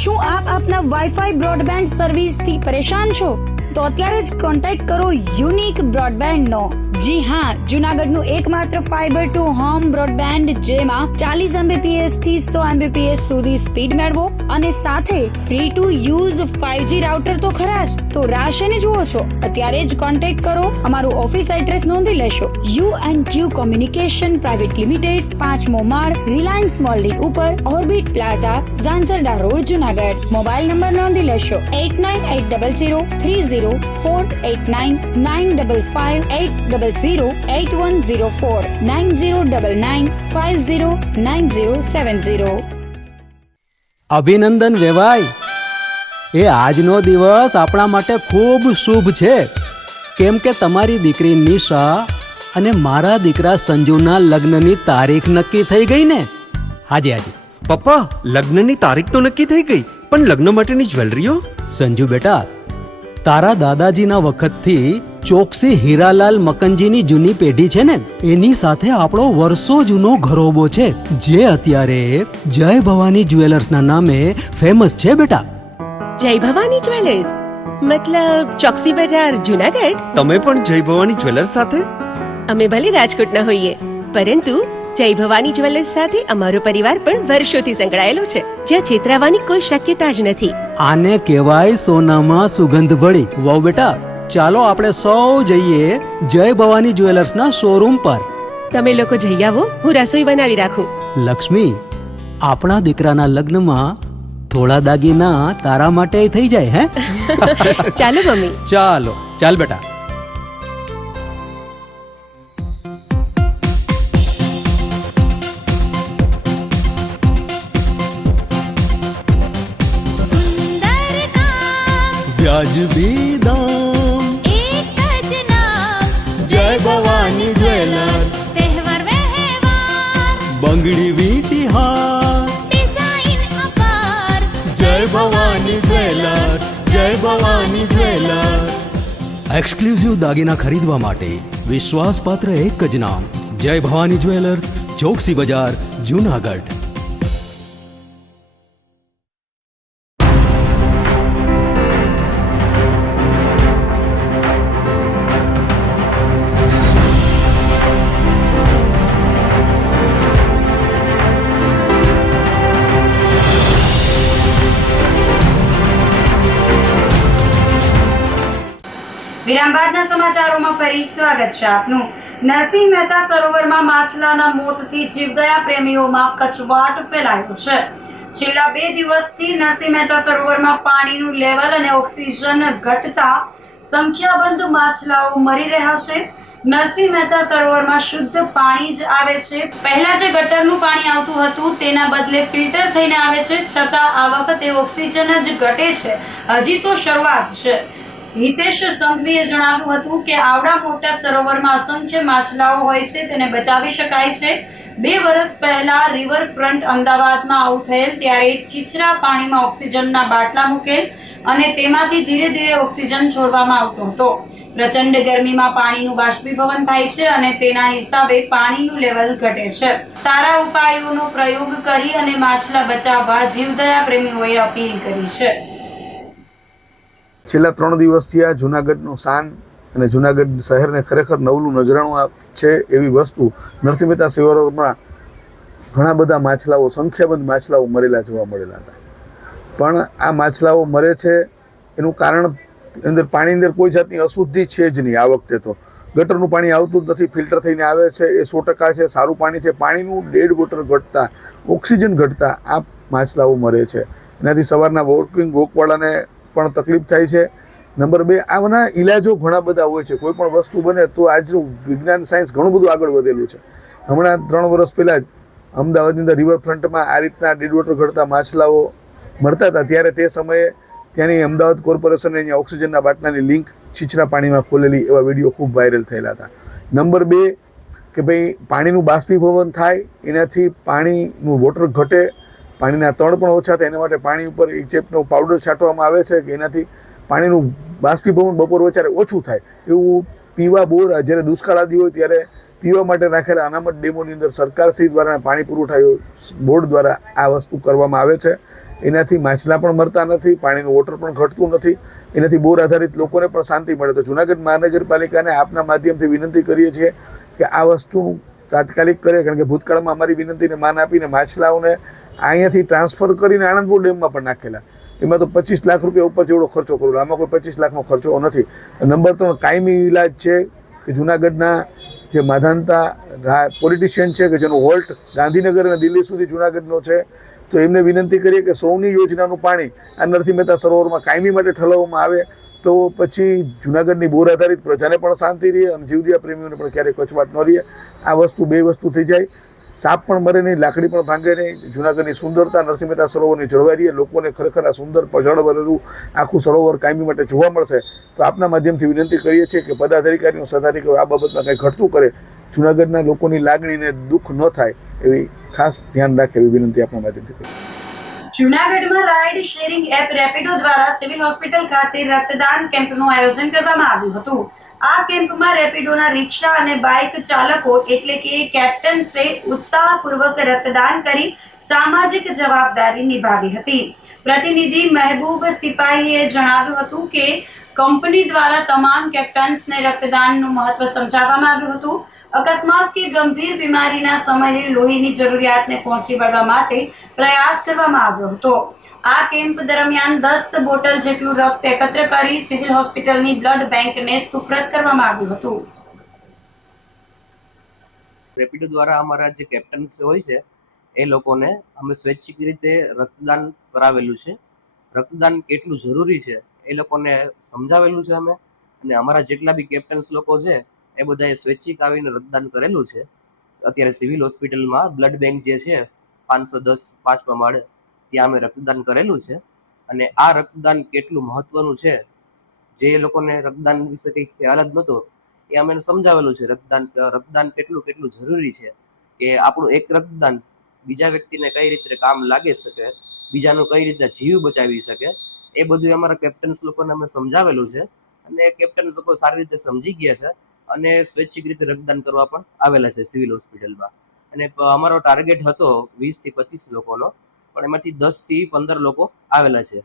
શું આપ આપના વાઈફાઈ બ્રોડબેન્ડ સર્વિસથી પરેશાન છો? તો અત્યારે જ કોન્ટેક્ટ કરો યુનિક બ્રોડબેન્ડનો. જી હા, જૂનાગઢનું એકમાત્ર ફાઈબર ટુ હોમ બ્રોડબેન્ડ જેમાં 40 Mbps થી 100 Mbps સુધી સ્પીડ મેળવો અને સાથે free to use 5G router તો ખરા જ. તો રાહ શેની જુઓ છો? અત્યારે જ કોન્ટેક્ટ કરો. અમારું ઓફિસ એડ્રેસ નોંધી લેશો. U&Q કોમ્યુનિકેશન પ્રાઇવેટ લિમિટેડ, 5મો માળ, રિલાયન્સ મોલની ઉપર, orbit plaza, Zanzarda road, Junagadh. Mobile number નોંધી લેશો 89800304899558008104 9099509070. અભિનંદન વેવાય. એ આજનો દિવસ આપણા માટે ખૂબ શુભ છે, કેમ કે તમારી દીકરી નિશા અને મારા દીકરા સંજુના લગ્નની તારીખ નક્કી થઈ ગઈ ને. હાજી હાજી પપ્પા, લગ્નની તારીખ તો નક્કી થઈ ગઈ, પણ લગ્ન માટેની જ્વેલરીઓ? સંજુ બેટા, તારા દાદાજીના વખતથી ચોકસી હીરાલાલ મકનજીની જૂની પેઢી છે ને, એની સાથે આપણો વર્ષો જૂનો ઘરોબો છે, જે અત્યારે જય ભવાની જ્વેલર્સના નામે ફેમસ છે બેટા. જય ભવાની જ્વેલર્સ મતલબ ચોકસી બજાર, જૂનાગઢ? તમે પણ જય ભવાની જ્વેલર્સ સાથે? અમે ભલે રાજકોટના હોઈએ, પરંતુ જય ભવાની જ્વેલર્સ સાથે અમારો પરિવાર પણ વર્ષોથી સંકળાયેલો છે, જ્યાં છેતરાવાની કોઈ શક્યતા જ નથી. આને કહેવાય સોનામાં સુગંધ ભળી. વાવ બેટા, ચાલો આપણે સૌ જઈએ જય ભવાની જ્વેલર્સના શોરૂમ પર. તમે લોકો જઈ આવો, હું રસોઈ બનાવી રાખું. લક્ષ્મી, આપણા દીકરાના લગ્નમાં થોડા દાગીના તારા માટે થઈ જાય હે? ચાલો મમ્મી. ચાલો ચાલ બેટા. વ્યાજબી દામ, એક જ નામ, જય ભવાની જ્વેલર્સ. તહેવાર વ્યવહાર, બંગડી વીંટી હાર, ડિઝાઇન અપાર, જય ભવાની જ્વેલર્સ, જય ભવાની જ્વેલર્સ. એક્સક્લુઝિવ દાગીના ખરીદવા માટે વિશ્વાસપાત્ર એક જ નામ, જય ભવાની જ્વેલર્સ, ચોકસી બજાર, જૂનાગઢ. વિરામ બાદના સમાચારોમાં ફરી સ્વાગત છે આપનું. નરસિંહ મહેતા સરોવરમાં માછલાના મોતથી જીવદયા પ્રેમીઓમાં કચવાટ ફેલાયો છે. છેલ્લા 2 દિવસથી નરસિંહ મહેતા સરોવરમાં પાણીનું લેવલ અને ઓક્સિજન ઘટતા સંખ્યાબંધ માછલાઓ મરી રહ્યા છે. નરસિંહ મહેતા સરોવરમાં શુદ્ધ પાણી જ આવે છે. પહેલા જે ગટરનું પાણી આવતું હતું તેના બદલે ફિલ્ટર થઈને આવે છે, છતાં આ વખતે ઓક્સિજન જ ઘટે છે. હજી તો શરૂઆત છે. હિતેશ સંઘવીએ જણાવ્યું હતું કે આવડા મોટા સરોવરમાં અસંખ્ય માછલાઓ હોય છે, તેને બચાવી શકાય છે. 2 વર્ષ પહેલા રિવરફ્રન્ટ અમદાવાદમાં આવું થયેલ ત્યારે છીછરા પાણીમાં ઓક્સિજનના બાટલા મૂકેલ અને તેમાંથી ધીરે ધીરે ઓક્સિજન છોડવામાં આવતો હતો. પ્રચંડ ગરમીમાં પાણીનું બાષ્પીભવન થાય છે અને તેના હિસાબે પાણીનું લેવલ ઘટે છે. સારા ઉપાયોનો પ્રયોગ કરી અને માછલા બચાવવા જીવદયા પ્રેમીઓએ અપીલ કરી છે. છેલ્લા 3 દિવસથી આ જૂનાગઢનું શાન અને જૂનાગઢ શહેરને ખરેખર નવલું નજરાણું છે એવી વસ્તુ નરસિંહ મહેતા સરોવરમાં ઘણા બધા માછલાઓ, સંખ્યાબંધ માછલાઓ મરેલા જોવા મળેલા હતા. પણ આ માછલાઓ મરે છે એનું કારણ અંદર પાણીની અંદર કોઈ જાતની અશુદ્ધિ છે જ નહીં. આ વખતે તો ગટરનું પાણી આવતું જ નથી, ફિલ્ટર થઈને આવે છે, એ 100% છે, સારું પાણી છે. પાણીનું ડેડ વોટર ઘટતા, ઓક્સિજન ઘટતા આ માછલાઓ મરે છે. એનાથી સવારના વોકવાળાને પણ તકલીફ થાય છે. નંબર 2, આના ઈલાજો ઘણા બધા હોય છે. કોઈ પણ વસ્તુ બને તો આજનું વિજ્ઞાન સાયન્સ ઘણું બધું આગળ વધેલું છે. હમણાં 3 વર્ષ પહેલાં જ અમદાવાદની અંદર રિવરફ્રન્ટમાં આ રીતના ડેડ વોટર ઘટતા માછલાઓ મળતા હતા. ત્યારે તે સમયે ત્યાંની અમદાવાદ કોર્પોરેશને અહીંયા ઓક્સિજનના બાટલાની લિંક છીછરા પાણીમાં ખોલેલી એવા વિડીયો ખૂબ વાયરલ થયેલા હતા. નંબર 2 કે ભાઈ પાણીનું બાષ્પીભવન થાય, એનાથી પાણીનું વોટર ઘટે, પાણીના તળ પણ ઓછા થાય. એના માટે પાણી ઉપર એક ચેપનો પાવડર છાંટવામાં આવે છે કે એનાથી પાણીનું બાષ્પીભવન બપોર વચ્ચે ઓછું થાય. એવું પીવા બોર જ્યારે દુષ્કાળ આદિ હોય ત્યારે પીવા માટે રાખેલા અનામત ડેમોની અંદર સરકારશ્રી દ્વારા પાણી પુરવઠા બોર્ડ દ્વારા આ વસ્તુ કરવામાં આવે છે. એનાથી માછલા પણ મરતા નથી, પાણીનું વોટર પણ ઘટતું નથી. એનાથી બોર આધારિત લોકોને પણ શાંતિ મળે. તો જૂનાગઢ મહાનગરપાલિકાને આપના માધ્યમથી વિનંતી કરીએ છીએ કે આ વસ્તુનું તાત્કાલિક કરે, કારણ કે ભૂતકાળમાં અમારી વિનંતીને માન આપીને માછલાઓને અહીંયાથી ટ્રાન્સફર કરીને આણંદપુર ડેમમાં પણ નાખેલા. એમાં તો 25 લાખ રૂપિયા ઉપર જેવડો ખર્ચો કરેલો. આમાં કોઈ 25 લાખનો ખર્ચો નથી. નંબર 3, કાયમી ઇલાજ છે કે જૂનાગઢના જે માધાનતા પોલિટિશિયન છે કે જેનો હોલ્ટ ગાંધીનગર અને દિલ્હી સુધી જૂનાગઢનો છે, તો એમને વિનંતી કરીએ કે સૌની યોજનાનું પાણી આ નરસિંહ મહેતા સરોવરમાં કાયમી માટે ઠલવવામાં આવે તો પછી જૂનાગઢની બોર આધારિત પ્રજાને પણ શાંતિ રહે અને જીવદયા પ્રેમીઓને પણ ક્યારેય કચવાટ ન રહે. આ વસ્તુ 2 વસ્તુ થઈ જાય. સાપ પણ મરે નહીં, લાકડી પણ ભાંગે નહીં. જૂનાગઢની સુંદરતા નરસિંહ મહેતા સરોવરની જળવાઈ રહે. લોકોને ખરેખર આ સુંદર જળભરેલું આખું સરોવર કાયમી માટે જોવા મળશે. તો આપના માધ્યમથી વિનંતી કરીએ છીએ કે પદાધિકારીઓ સદાધિકારીઓ આ બાબતમાં કંઈ ઘટતું કરે, જૂનાગઢના લોકોની લાગણીને દુઃખ ન થાય એવી ખાસ ધ્યાન રાખે એવી વિનંતી આપના માધ્યમથી કરીએ. જૂનાગઢમાં રાઇડ શેરિંગ એપ રેપિડો દ્વારા સિવિલ હોસ્પિટલ ખાતે રક્તદાન કેમ્પનું આયોજન કરવામાં આવ્યું હતું. આ કેમ્પમાં રેપિડોના રિક્ષા અને બાઇક ચાલકો એટલે કે કેપ્ટન્સે ઉત્સાહપૂર્વક રક્તદાન કરી સામાજિક જવાબદારી નિભાવી હતી. પ્રતિનિધિ મહેબૂબ સિપાહીએ જણાવ્યું હતું કે કંપની દ્વારા તમામ કેપ્ટન્સને રક્તદાનનું મહત્વ સમજાવવામાં આવ્યું હતું. અકસ્માત કે ગંભીર બીમારીના સમયે લોહીની જરૂરિયાતને પહોંચી વળવા માટે પ્રયાસ કરવામાં આવ્યો હતો. આ કેમ્પ દરમિયાન 10 બોટલ જેટલું રક્ત એકત્ર કરી સિવિલ હોસ્પિટલની બ્લડ બેંકને સુપ્રત કરવામાં આવ્યું હતું. રેપિડો દ્વારા અમારા જે કેપ્ટન્સ હોય છે એ લોકોને અમે સ્વૈચ્છિક રીતે રક્તદાન કરાવેલું છે. રક્તદાન કેટલું જરૂરી છે એ લોકોને સમજાવેલું છે અમે, અને અમારા જેટલા બી કેપ્ટન્સ લોકો છે એ બધાએ સ્વૈચ્છિક આવીને રક્તદાન કરેલું છે. અત્યારે સિવિલ હોસ્પિટલમાં બ્લડ બેંક જે છે 510 5મા માળે ત્યાં અમે રક્તદાન કરેલું છે. અને આ રક્તદાન કેટલું મહત્વનું છે, જે લોકોને રક્તદાન વિશે કંઈ ખ્યાલ જ નહોતો એ અમે સમજાવેલું છે. રક્તદાન કેટલું જરૂરી છે, કે આપણું એક રક્તદાન બીજા વ્યક્તિને કઈ રીતે કામ લાગી શકે, બીજાનું કઈ રીતે જીવ બચાવી શકે, એ બધું અમારા કેપ્ટન્સ લોકોને અમે સમજાવેલું છે. અને કેપ્ટન્સ લોકો સારી રીતે સમજી ગયા છે અને સ્વૈચ્છિક રીતે રક્તદાન કરવા પણ આવેલા છે સિવિલ હોસ્પિટલમાં. અને અમારો ટાર્ગેટ હતો 20 થી 25 લોકોનો, પણ એમાંથી 10 થી 15 લોકો આવેલા છે.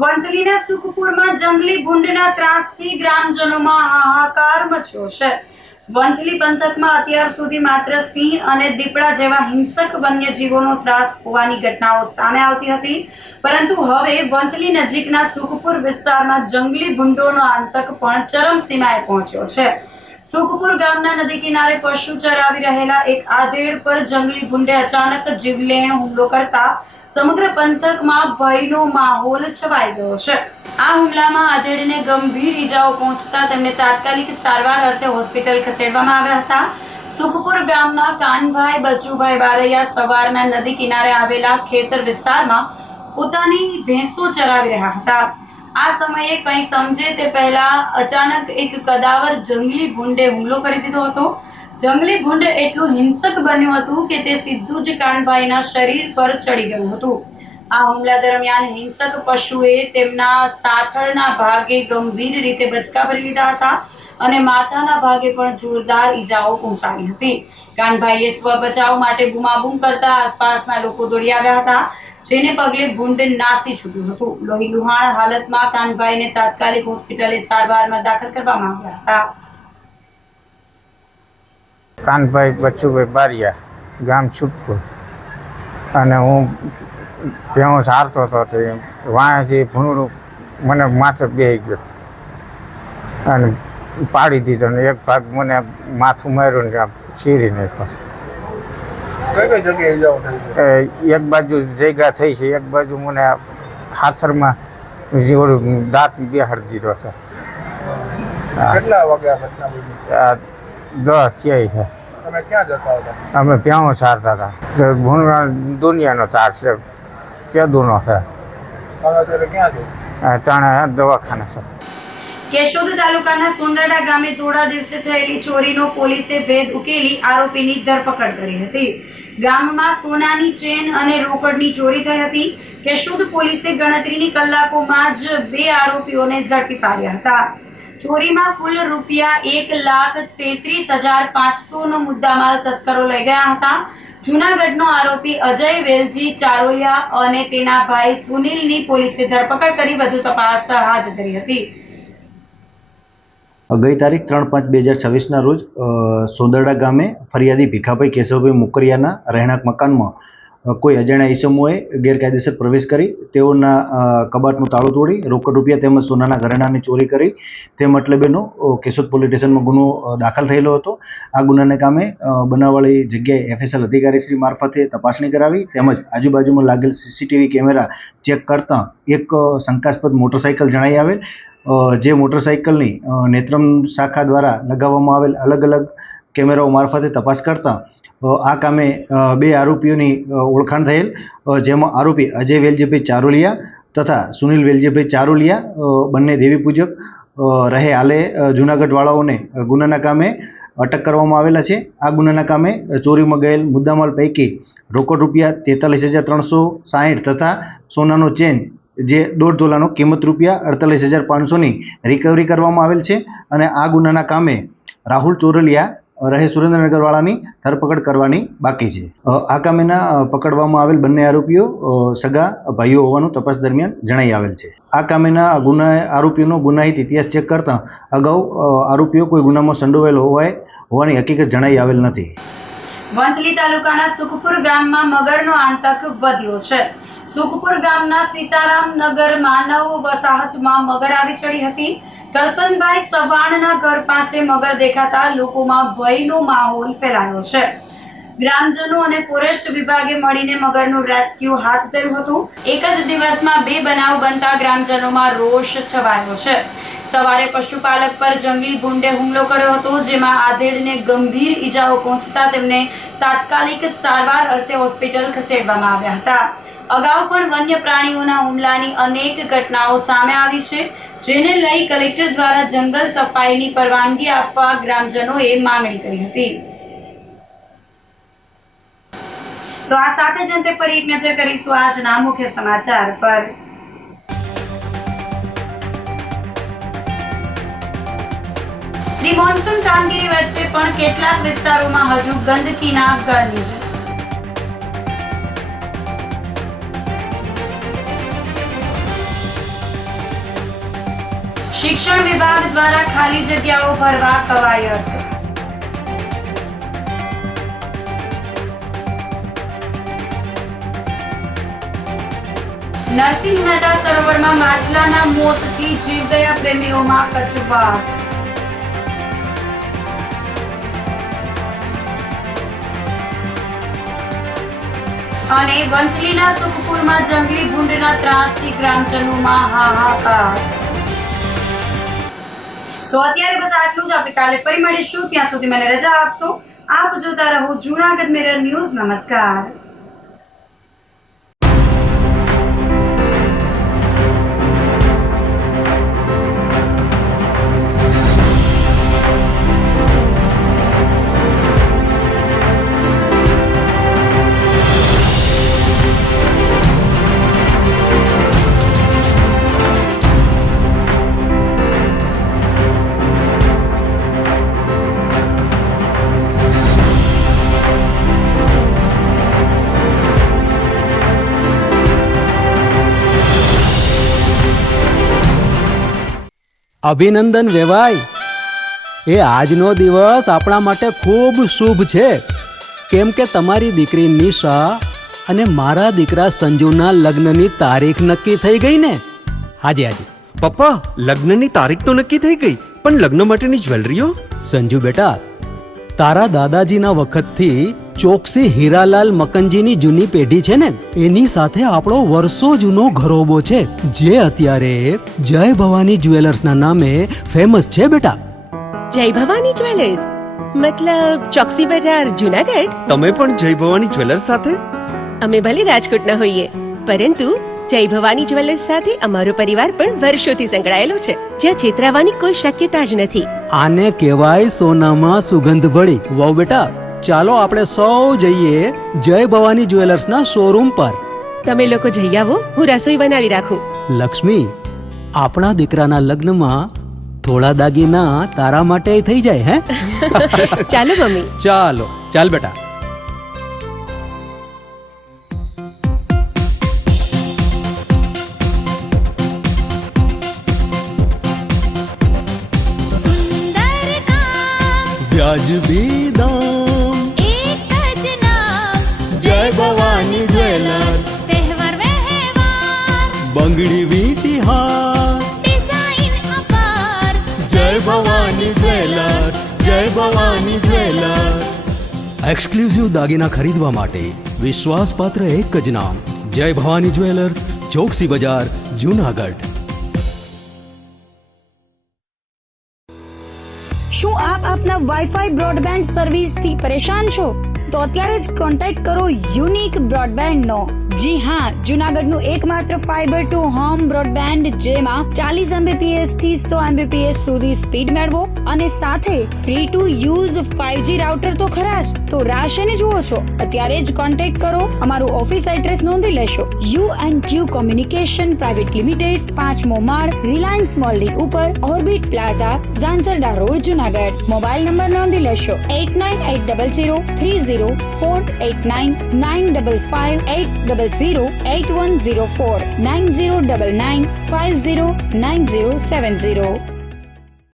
વંથલીના સુખપુરમાં જંગલી ભૂંડના ત્રાસથી ગ્રામજનોમાં હાહાકાર મચ્યો છે. વંથલી પંથકમાં અત્યાર સુધી માત્ર સિંહ અને દીપડા જેવા હિંસક વન્યજીવોનો ત્રાસ હોવાની ઘટનાઓ સામે આવતી હતી, પરંતુ હવે વંથલી નજીકના સુખપુર વિસ્તારમાં જંગલી ભૂંડોનો આતંક પણ ચરમસીમાએ પહોંચ્યો છે. સુખપુર ગામના નદી કિનારે પશુ ચરાવી રહેલા એક આધેડ પર જંગલી ભૂંડે અચાનક જીવલેણ હુમલો કરતા સમગ્ર પંથકમાં ભયનો માહોલ છવાઈ ગયો છે. આ હુમલામાં આધેડને ગંભીર ઈજાઓ પહોંચતા તેમને તાત્કાલિક સારવાર અર્થે હોસ્પિટલ ખસેડવામાં આવ્યા હતા. સુખપુર ગામના કાનભાઈ બચુભાઈ બારૈયા સવારના નદી કિનારે આવેલા ખેતર વિસ્તારમાં પોતાની ભેંસો ચરાવી રહ્યા હતા. આ સમયે કંઈ સમજે તે પહેલા અચાનક એક કદાવર જંગલી ભૂંડે હુમલો કરી દીધો હતો. જંગલી ભૂંડ એટલું હિંસક બન્યું હતું કે તે સીધું જ કાનભાઈના શરીર પર ચડી ગયું હતું. આ હુમલા દરમિયાન હિંસક પશુએ તેમના સાથળના ભાગે ગંભીર રીતે બચકા ભરી લીધા હતા અને માથાના ભાગે પણ જોરદાર ઈજાઓ પહોંચાડી હતી. કાનભાઈએ સ્વ બચાવ માટે બૂમાબૂમ કરતા આસપાસના લોકો દોડી આવ્યા હતા, જેને પગલે ભૂંડ નાસી છૂટ્યું હતું. લોહી લુહાણ હાલતમાં કાનભાઈને તાત્કાલિક હોસ્પિટલે સારવારમાં દાખલ કરવામાં આવ્યા હતા. કાનભાઈ બચ્ચુભાઈ બારિયા, ગામ છૂટપુર, અને હું ભેંસ હારતો હતો તે વાંથી ભૂંડું મને માથે બેસી ગયો અને પાડી દીધો ને એક ભાગ મને માથું માર્યું ને ચીરી નાખ્યો. એક બાજુ જગ્યા થઈ છે, એક બાજુ મને હાથરમાં દાંત બેહાડી દીધો છે. કેટલા વાગ્યા 10 છે. તમે ક્યાં જતા હતા? અમે ભેંસ સારતા હતા. ભૂંડવા દુનિયાનો તાર છે, કેદુનો છે. ક્યાં છે? તાણે દવાખાને છે. કેશોદ તાલુકાના સોંદરડા ગામે થોડા દિવસે થયેલી ચોરીનો પોલીસે ભેદ ઉકેલી આરોપીની ધરપકડ કરી હતી. ગામમાં સોનાની ચેન અને રોકડની ચોરી થઈ હતી. કેશોદ પોલીસે ગણતરીની કલાકોમાં જ 2 આરોપીઓને ઝડપી પાડ્યા હતા. ચોરીમાં કુલ ₹1,33,500 નો મુદ્દામાલ તસ્કરો લઈ ગયા હતા. જૂનાગઢનો આરોપી અજય વેલજી ચારોલિયા અને તેના ભાઈ સુનિલની પોલીસે ધરપકડ કરી વધુ તપાસ હાથ ધરી હતી. ગઈ તારીખ 3/5/2026ના રોજ સોંદરડા ગામે ફરિયાદી ભીખાભાઈ કેશવભાઈ મુકરિયાના રહેણાંક મકાનમાં કોઈ અજાણ્યા ઈસમોએ ગેરકાયદેસર પ્રવેશ કરી તેઓના કબાટનું તાળું તોડી રોકડ રૂપિયા તેમજ સોનાના ઘરેણાંની ચોરી કરી તે મતલબેનો કેશોદ પોલીસ સ્ટેશનમાં ગુનો દાખલ થયેલો હતો. આ ગુનાને કામે બનાવવાળી જગ્યાએ FSL અધિકારીશ્રી મારફતે તપાસણી કરાવી તેમજ આજુબાજુમાં લાગેલ CCTV કેમેરા ચેક કરતાં એક શંકાસ્પદ મોટરસાઇકલ જણાઈ આવેલ. જે મોટરસાઇકલની નેત્રમ શાખા દ્વારા લગાવવામાં આવેલ અલગ અલગ કેમેરાઓ મારફતે તપાસ કરતાં આ કામે 2 આરોપીઓની ઓળખાણ થયેલ, જેમાં આરોપી અજય વેલજીભાઈ ચારોલિયા તથા સુનિલ વેલજીભાઈ ચારોલિયા બંને દેવી પૂજક રહે હાલે જૂનાગઢવાળાઓને ગુનાના કામે અટક કરવામાં આવેલા છે. આ ગુનાના કામે ચોરીમાં ગયેલ મુદ્દામાલ પૈકી રોકડ રૂપિયા 43,360 તથા સોનાનો ચેન જે 1.5 તોલાનો કિંમત ₹48,500ની રિકવરી કરવામાં આવેલ છે. અને આ ગુનાના કામે રાહુલ ચોરલિયા રહે સુરેન્દ્રનગરવાળાની ધરપકડ કરવાની બાકી છે. આ કામેના પકડવામાં આવેલ બંને આરોપીઓ સગા ભાઈઓ હોવાનું તપાસ દરમિયાન જણાઈ આવેલ છે. આ કામેના આરોપીઓનો ગુનાહિત ઇતિહાસ ચેક કરતાં અગાઉ આરોપીઓ કોઈ ગુનામાં સંડોવાયેલો હોવાની હકીકત જણાઈ આવેલ નથી. વંથલી તાલુકાના સુખપુર ગામમાં મગરનો આતંક વધ્યો છે. સુખપુર ગામના સીતારામનગર માનવ વસાહતમાં મગર આવી ચડી હતી. કરસનભાઈ સવાણના ઘર પાસે મગર દેખાતા લોકોમાં ભયનો માહોલ ફેલાયો છે. ગ્રામજનો અને ફોરેસ્ટ વિભાગે મળીને મગરનું રેસ્ક્યુ હાથ ધર્યું હતું. એક જ દિવસમાં 2 બનાવ બનતા ગ્રામજનોમાં રોષ છવાયો છે. સવારે પશુપાલક પર જંગલી ભૂંડે હુમલો કર્યો હતો, જેમાં આધેડને ગંભીર ઈજાઓ પહોંચતા તેમને તાત્કાલિક સારવાર અર્થે હોસ્પિટલ ખસેડવામાં આવ્યા હતા. અગાઉ પણ વન્ય પ્રાણીઓના હુમલાની અનેક ઘટનાઓ સામે આવી છે, જેને લઈ કલેક્ટર દ્વારા જંગલ સફાઈની પરવાનગી આપવા ગ્રામજનોએ માંગણી કરી હતી. તો આ સાથે જ અંતે ફરી એક નજર કરીશું આજના મુખ્ય સમાચાર પર. પ્રી મોન્સૂન કામગીરી વચ્ચે પણ કેટલાક વિસ્તારોમાં હજુ ગંદકીના ગળની છે. શિક્ષણ વિભાગ દ્વારા ખાલી જગ્યાઓ ભરવા કવાયત. નરસિંહ મહેતા સરોવરમાં માછલાના મોતથી જીવદયા પ્રેમીઓમાં કચવાટ. અને વંથલીના સુખપુરમાં જંગલી ભૂંડના ત્રાસથી ગ્રામજનોમાં હાહાકાર. તો અત્યારે બસ આટલું જ. આવતીકાલે ફરી મળીશું. ત્યાં સુધી મને રજા આપશો. આપ જોતા રહો જૂનાગઢ મિરર ન્યૂઝ. નમસ્કાર. અભિનંદન વેવાઈ. એ આજનો દિવસ આપણા માટે ખૂબ શુભ છે, કેમ કે તમારી દીકરી નિશા અને મારા દીકરા સંજુના લગ્નની તારીખ નક્કી થઈ ગઈ ને. હાજી હાજી. પપ્પા, લગ્નની તારીખ તો નક્કી થઈ ગઈ, પણ લગ્ન માટેની જ્વેલરીઓ? સંજુ બેટા, તારા દાદાજીના વખતથી ચોકસી હીરાલાલ મકનજીની જૂની પેઢી છે ને, એની સાથે આપણો વર્ષો જૂનો ઘરોબો છે, જે અત્યારે જય ભવાની જ્વેલર્સના નામે ફેમસ છે બેટા. જય ભવાની જ્વેલર્સ મતલબ ચોકસી બજાર જુનાગઢ? તમે પણ જય ભવાની જ્વેલર્સ સાથે? અમે ભલે રાજકોટના હોઈએ, પરંતુ જય ભવાની જ્વેલર્સ સાથે અમારો પરિવાર પણ વર્ષોથી સંકળાયેલો છે, જ્યાં છેતરાવાની કોઈ શક્યતા જ નથી. આને કહેવાય સોનામાં સુગંધ ભળી. વાવ બેટા, ચાલો આપણે સૌ જઈએ જય ભવાની જ્વેલર્સના શોરૂમ પર. તમે લોકો જઈ આવો, હું રસોઈ બનાવી રાખું. લક્ષ્મી, આપણા દીકરાના લગ્નમાં થોડા દાગીના તારા માટે થઈ જાય. હે ચાલો મમ્મી. ચાલો ચાલ બેટા. વ્યાજબી દામ, एक ज नाम જય ભવાની જ્વેલર્સ. तहेवार व्यवहार બંગડી વીંટી હાર, डिजाइन अपार જય ભવાની જ્વેલર્સ, જય ભવાની જ્વેલર્સ. એક્સક્લુઝિવ દાગીના ખરીદવા માટે વિશ્વાસપાત્ર એક જ નામ, જય ભવાની જ્વેલર્સ, ચોકસી બજાર, જુનાગઢ. શું આપ આપના વાઈફાઈ બ્રોડબેન્ડ સર્વિસથી પરેશાન છો? તો અત્યારે જ કોન્ટેક્ટ કરો યુનિક બ્રોડબેન્ડનો. જી હા, જુનાગઢનું એકમાત્ર ફાઈબર ટુ હોમ બ્રોડબેન્ડ, જેમાં 40 Mbps થી 100 Mbps સુધી સ્પીડ મેળવો અને સાથે free to use 5G router તો ખરા જ. તો રાહ શેને જુઓ છો? અત્યારે જ કોન્ટેક્ટ કરો. અમારું ઓફિસ એડ્રેસ નોંધી લેશો. U&Q કોમ્યુનિકેશન પ્રાઇવેટ લિમિટેડ, 5મો માળ, રિલાયન્સ મોલની ઉપર, orbit plaza, Zanzarda road, Junagadh. Mobile number નોંધી લેશો 89803048995585080081049099509070.